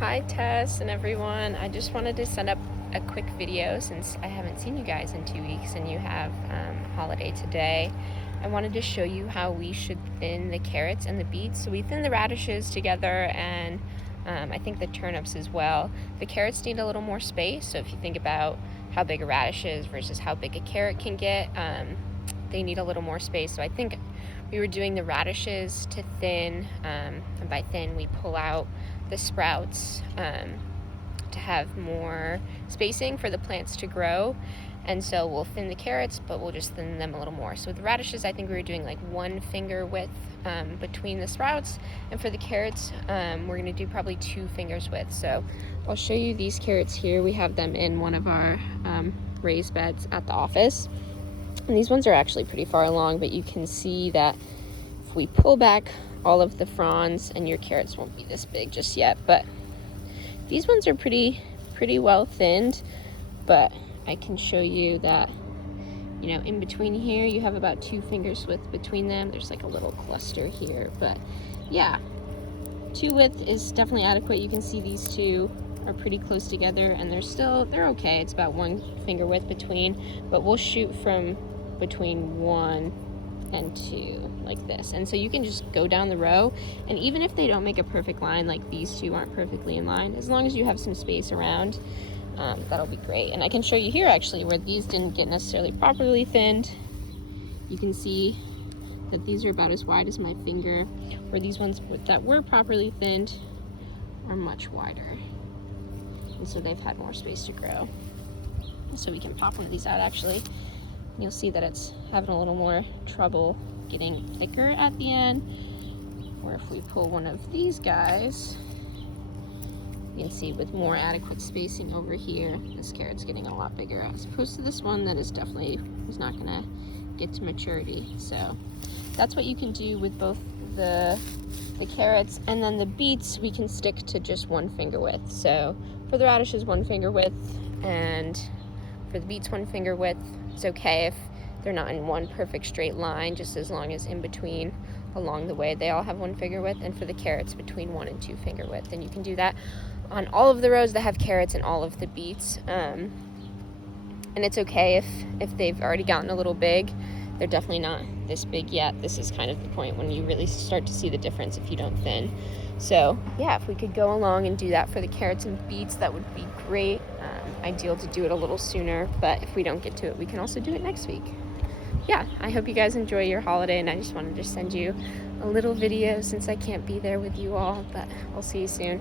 Hi Tess and everyone. I just wanted to send up a quick video since I haven't seen you guys in 2 weeks and you have holiday today. I wanted to show you how we should thin the carrots and the beets. So we thin the radishes together and I think the turnips as well. The carrots need a little more space, so if you think about how big a radish is versus how big a carrot can get, they need a little more space. So I think we were doing the radishes to thin, and by thin we pull out the sprouts to have more spacing for the plants to grow. And so we'll thin the carrots, but we'll just thin them a little more. So with the radishes, I think we were doing like 1 finger width between the sprouts. And for the carrots, we're gonna do probably 2 fingers width. So I'll show you these carrots here. We have them in one of our raised beds at the office. And these ones are actually pretty far along, but you can see that if we pull back all of the fronds, and your carrots won't be this big just yet, but these ones are pretty well thinned. But I can show you that, you know, in between here you have about 2 fingers width between them. There's like a little cluster here, but yeah, 2 width is definitely adequate. You can see these two are pretty close together and they're okay. It's about 1 finger width between, but we'll shoot from between 1 and 2 like this. And so you can just go down the row, and even if they don't make a perfect line, like these two aren't perfectly in line, as long as you have some space around, that'll be great. And I can show you here actually where these didn't get necessarily properly thinned. You can see that these are about as wide as my finger, where these ones that were properly thinned are much wider, and so they've had more space to grow. So we can pop one of these out actually. You'll see that it's having a little more trouble getting thicker at the end. Or if we pull one of these guys, you can see with more adequate spacing over here, this carrot's getting a lot bigger as opposed to this one that is not gonna get to maturity. So that's what you can do with both the carrots, and then the beets we can stick to just 1 finger width. So for the radishes, 1 finger width, and for the beets, 1 finger width. It's okay if they're not in one perfect straight line, just as long as in between along the way they all have 1 finger width. And for the carrots, between 1 and 2 finger width. And you can do that on all of the rows that have carrots and all of the beets. And it's okay if they've already gotten a little big. They're definitely not this big yet. This is kind of the point when you really start to see the difference if you don't thin. So yeah, if we could go along and do that for the carrots and beets, that would be great. Ideal to do it a little sooner, but if we don't get to it, we can also do it next week. Yeah, I hope you guys enjoy your holiday, and I just wanted to send you a little video since I can't be there with you all, but I'll see you soon.